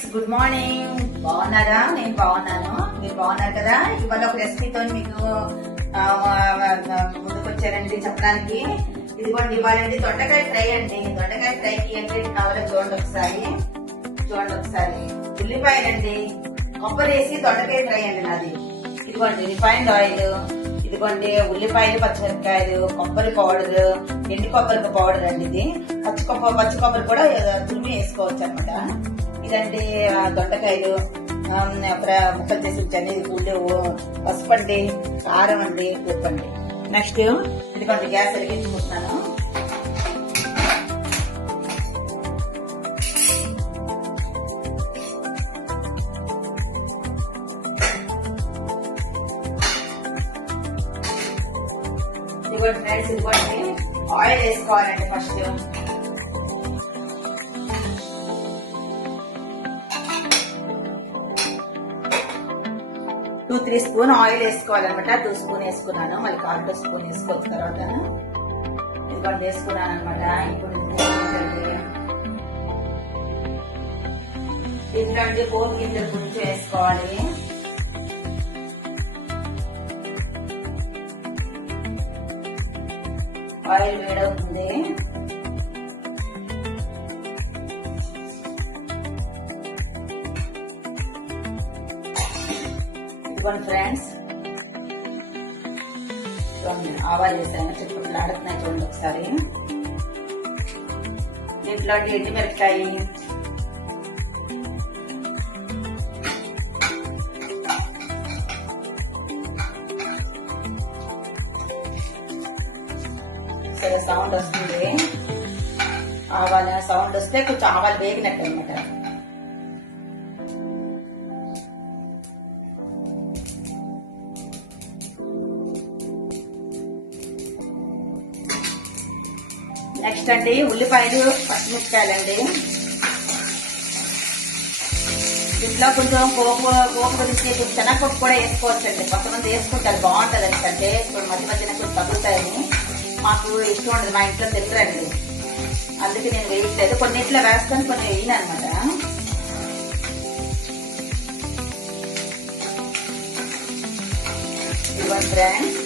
Friends, good morning. బాగున్నారా? నేను బాగున్నాను. మీరు బాగున్నారు కదా? ఇవాళ ఒక రెసిపీతో మీకు ముందుకు వచ్చారండి చెప్పడానికి. ఇదిగోండి, ఇవ్వాలండి దొండకాయ ఫ్రై అండి. దొండకాయ ఫ్రైకి ఏంటి కావాలో చూడండి ఒకసారి. ఉల్లిపాయలండి, కొబ్బరి వేసి దొండకాయ ఫ్రై అండి నాది. ఇదిగోండి రిఫైన్డ్ ఆయిల్, ఇదిగోండి ఉల్లిపాయలు, పచ్చిమిరపకాయలు, కొబ్బరి పౌడర్, ఎండి కొబ్బరి పౌడర్ అండి. ఇది పచ్చి కొబ్బరి కూడా తురిమి వేసుకోవచ్చు అనమాట. ఇదండి దొండకాయలు ముక్కలు చేసి ఉంచండి. గుళ్ళు, పసుపు అండి, కారం అండి, ఉప్పు అండి. నెక్స్ట్ ఇదిగోండి గ్యాస్ వెలిగించుకుంటున్నాను. ఇదిగోండి ఫ్రెండ్స్, ఇదిగోండి ఆయిల్ వేసుకోవాలండి. ఫస్ట్ 2-3 స్పూన్ ఆయిల్ వేసుకోవాలన్నమాట. 2 స్పూన్ వేసుకున్నాను, మళ్ళీ 1/2 స్పూన్ వేసుకోవచ్చు తర్వాత. ఇదిగోండి వేసుకున్నాను అనమాట. ఇప్పుడు ఇట్లాంటి పోపు గింజలు కొంచెం వేసుకోవాలి. ఆయిల్ వేడవుతుంది. ఇదిగోండి ఫ్రెండ్స్, ఆవాలు వేసాను, చిక్కుట్లు ఆడుతున్నాయి చూడండి ఒకసారి. దీంట్లో ఎండుమిరపకాయ, సరే సౌండ్ వస్తుంది. ఆవాల సౌండ్ వస్తే కొంచెం ఆవాలు వేగినట్టు అనమాట. నెక్స్ట్ అండి ఉల్లిపాయలు, పచ్చిమిరపకాయలండి. ఇంట్లో కొంచెం పోపు గురించి కొంచెం శనగపప్పు కూడా వేసుకోవచ్చండి. కొంతమంది వేసుకుంటారు, బాగుంటది ఎందుకంటే మధ్య మధ్యన కొంచెం తగ్గుతాయని. మాకు ఇష్టం ఉండదు, మా ఇంట్లో తినరండి, అందుకే నేను వేయట్లేదు. కొన్నిట్లో వేస్తాను, కొన్ని వేయను అనమాట. ఇవ్వండి ఫ్రెండ్స్,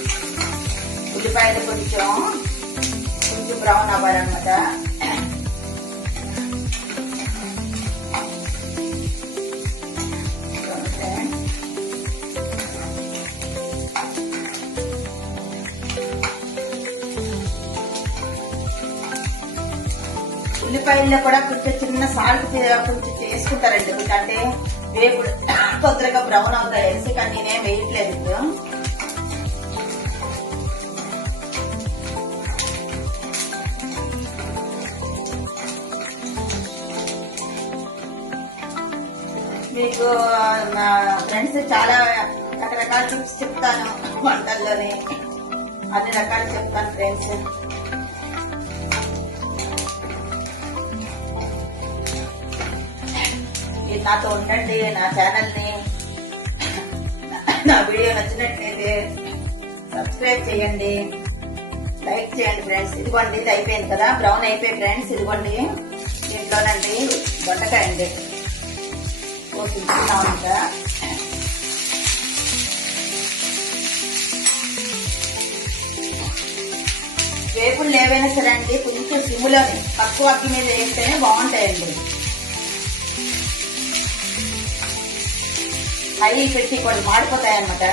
ఉల్లిపాయలు కొంచెం బ్రౌన్ అవ్వాలన్నమాట. ఉల్లిపాయల్లో కూడా కొంచెం చిన్న సాల్ట్ కొంచెం చేసుకుంటారండి, ఎందుకంటే వేపుడు తొందరగా బ్రౌన్ అవుతాయి వేసి. కానీ నేనేం వేయట్లేదు ఇప్పుడు. మీకు ఫ్రెండ్స్ చాలా రకరకాల టిప్స్ చెప్తాను వంటల్లోనే, అన్ని రకాలు చెప్తాను ఫ్రెండ్స్. మీరు నాతో ఉండండి, నా ఛానల్ ని, నా వీడియో నచ్చినట్లయితే సబ్స్క్రైబ్ చేయండి, లైక్ చేయండి ఫ్రెండ్స్. ఇదిగోండి ఇది అయిపోయింది కదా, బ్రౌన్ అయిపోయి ఫ్రెండ్స్. ఇదిగోండి దీంట్లోనండి దొండకాయ అండి ఇంకా వేపుళ్ళు ఏవైనా సరే అండి కొంచెం సిమ్లోనే తక్కువ అగ్గి మీద వేస్తేనే బాగుంటాయండి. అవి పెట్టి కొన్ని మాడిపోతాయి అన్నమాట.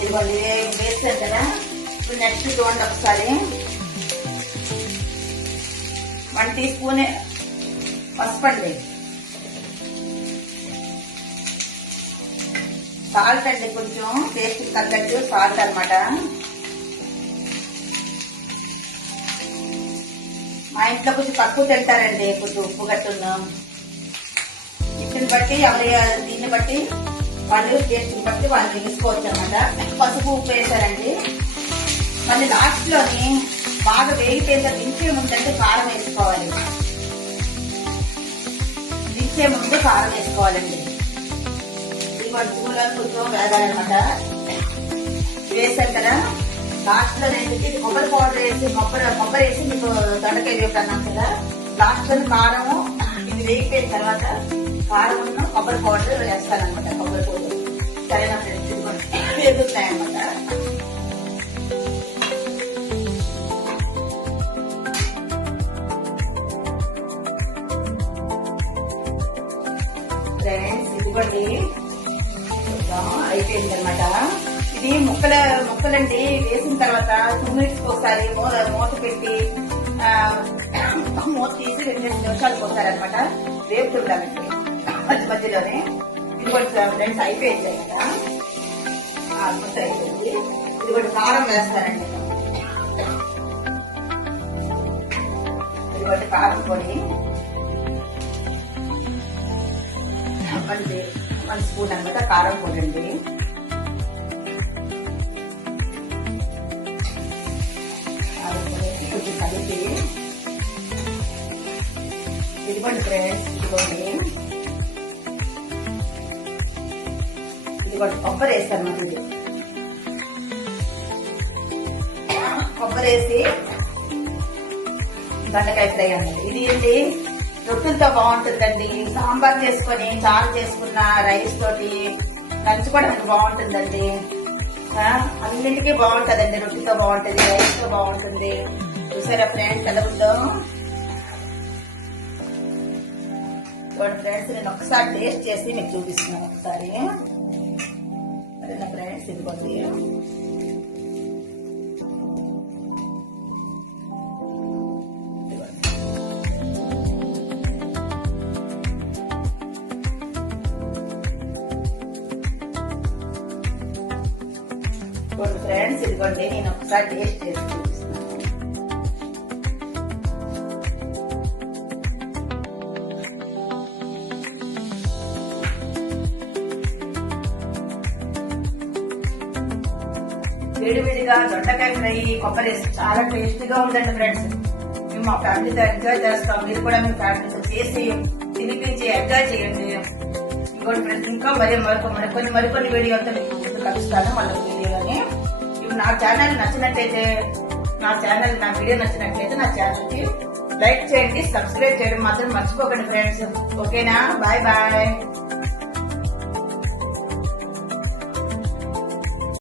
ఇదిగోండి వేస్తాను కదా. ఇప్పుడు నెక్స్ట్ చూడండి ఒకసారి 1 టీ స్పూన్ పసుపు అండి, సాల్ట్ అండి, కొంచెం టేస్ట్ తగ్గట్టు సాల్ట్ అనమాట. మా ఇంట్లో కొంచెం తక్కువ తింటారండి, కొంచెం ఉప్పు గట్టున్నాం. ఇంటిని బట్టి దీన్ని బట్టి వాళ్ళు టేస్ట్ని బట్టి వాళ్ళు వేసుకోవచ్చు అనమాట. పసుపు ఉప్పు వేసారండి. మళ్ళీ లాస్ట్ లోని బాగా వేగిపోయిన దించే ముందంటే కారం వేసుకోవాలి. దించే ముందు కారం వేసుకోవాలండి. కొంచెం వేగాలన్నమాట. వేసాం కదా, లాస్ట్ లో నేను కొబ్బరి పౌడర్ వేసి కొబ్బరి వేసి మీకు దొండకాయ వేపు అన్నాం కదా. లాస్ట్ లో కారం ఇది వేగిపోయిన తర్వాత కారం కొబ్బరి పౌడర్ వేస్తానమాట. కొబ్బరి పౌడర్ సరైన ఫ్రెండ్స్ ఇదిగోండి వేగుతాయన్నమాట. ఫ్రెండ్స్ ఇదిగోండి అయిపోయింది అనమాట. ఇది ముక్కలండి వేసిన తర్వాత 2 minutes ఒకసారి మూత పెట్టి మూత తీసి 2 నిమిషాలకు ఒకసారి అనమాట వేపుతుండాలండి మధ్య మధ్యలోనే. ఇదిగోండి ఫ్రెండ్స్ అయిపోయింది కదా, ఆల్మోస్ట్ అయిపోయింది. ఇదిగోండి కారం వేస్తానండి. ఇదిగోండి కారం పొడి 1 స్పూన్ అనమాట కారం పొడి అండి. కొంచెం కలిపి ఇదిగోండి ఫ్రెండ్స్ ఇదిగోండి కొబ్బరి వేస్తాను. కొబ్బరి వేసి దొండకాయ ఫ్రై అన్నది. ఇది ఏంటి రొట్టెలతో బాగుంటుందండి. సాంబార్ చేసుకొని చారు చేసుకున్న రైస్ తోటి నంచుకోవడానికి బాగుంటుందండి. అన్నింటికీ బాగుంటుందండి. రొట్టెతో బాగుంటుంది, రైస్ తో బాగుంటుంది. చూసారా ఫ్రెండ్స్ ఎలా ఉందో? ఫ్రెండ్స్ నేను ఒకసారి టేస్ట్ చేసి మీకు చూపిస్తున్నాను. ఒకసారి అదేనా ఫ్రెండ్స్ ఇదిగోండి. ఫ్రెండ్స్ ఇదిగోండి నేను ఒకసారి టేస్ట్ చేసి చూపిస్తున్నాను. వేడివేడిగా దొండకాయ ఫ్రై కొబ్బరి చాలా టేస్టీగా ఉందండి ఫ్రెండ్స్. మేము మా ఫ్యామిలీతో ఎంజాయ్ చేస్తాం. మీరు కూడా మీ ఫ్యామిలీతో చేసి తినిపించి ఎంజాయ్ చేయండి. ఇంకోటి ఫ్రెండ్స్ ఇంకా మరికొన్ని వీడియోతో మీకు ముందు కలుస్తాను మన వీడియోలోని. నా ఛానల్ నచ్చినట్లయితే నా వీడియో నచ్చినట్లయితే నా ఛానల్ కి లైక్ చేయండి, సబ్స్క్రైబ్ చేయడం మాత్రం మర్చిపోకండి ఫ్రెండ్స్. ఓకేనా? Bye bye.